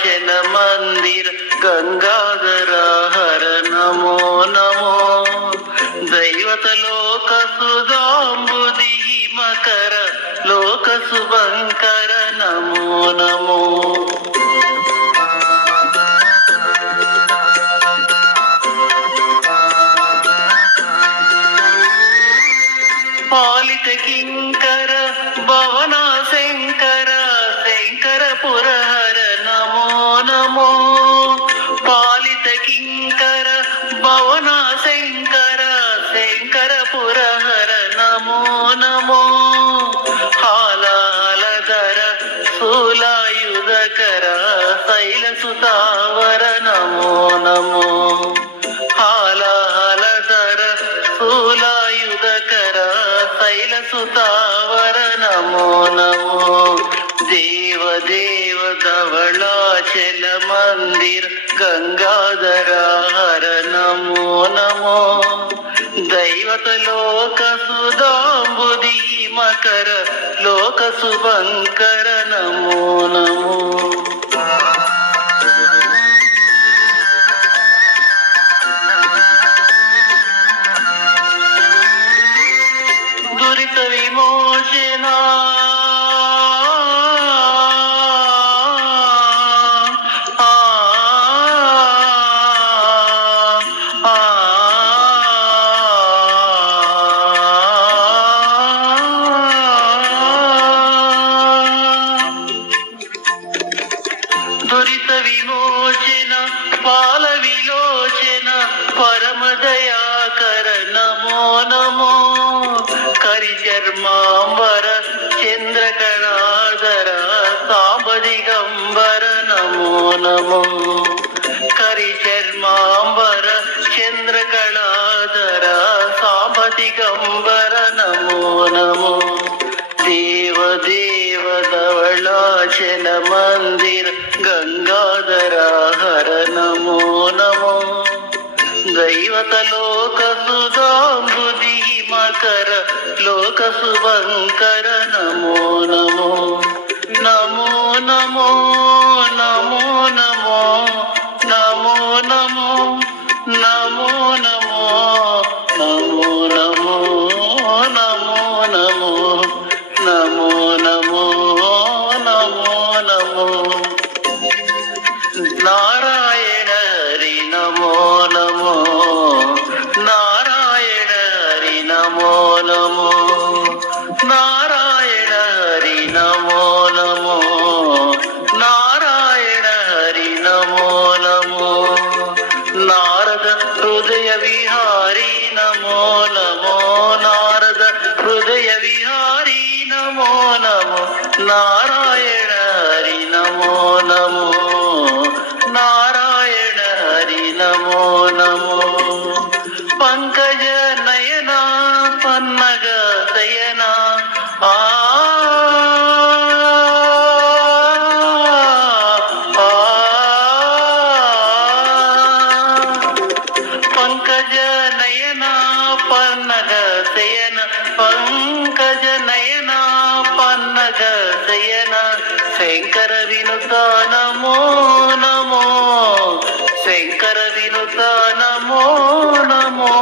కమలాచల మందిర గంగాధర హర నమో నమో దైవత లోక సుధాంబుది మకర లోక శుభంకర నమో నమో పాలిత కింకర భవన శంకర శంకర పురహర నమో నమో పాలిత కింకర భవన శంకర శంకర పురహర నమో నమో హాలాలధర శూలాయుధకర శైలసుతావర నమో నమో హాలాలధర శూలాయుధకర శైలసుతావర నమో నమో దేవ దేవ ధవళాచల మందిర గంగాధర హర నమో నమో దైవత లోక సుధాంబుది మకర లోక శుభంకర నమో నమో దురిత విమోచన దురిత విమోచన పాల విలోచన పరమ దయాకర నమో నమో కరిచర్మాంబర చంద్రకళాధర సాంబదిగంబర నమో నమో కరిచర్మాంబర చంద్రకళాధర సాంబదిగంబర నమో నమో దేవ దేవ ధవళాచల మందిర గంగాధర హర నమో నమో దైవత లోక సుధాంబుది మకర లోక శుభంకర నమో నమో నమో నమో నమో నమో నమో నమో నమో నమో నమో నమో నమో నమో నమో నమో నమో నమో నారాయణ హరి నమో నమో నారాయణ హరి నమో నమో నారాయణ హరి నమో నమో నారాయణ హరి నమో నమో నారద హృదయ విహారీ నమో నమో నారద హృదయ విహారీ నమో నమో నారాయణ హరి నమో నమో నారాయణ హరి నమో నమో పంకజ నయన పన్నగ శయన పంకజ నయన పన్నగ శయన పంకజ నయన పన్నగ శయన శంకర వినుత నమో నమో శంకర వినుత నమో నమో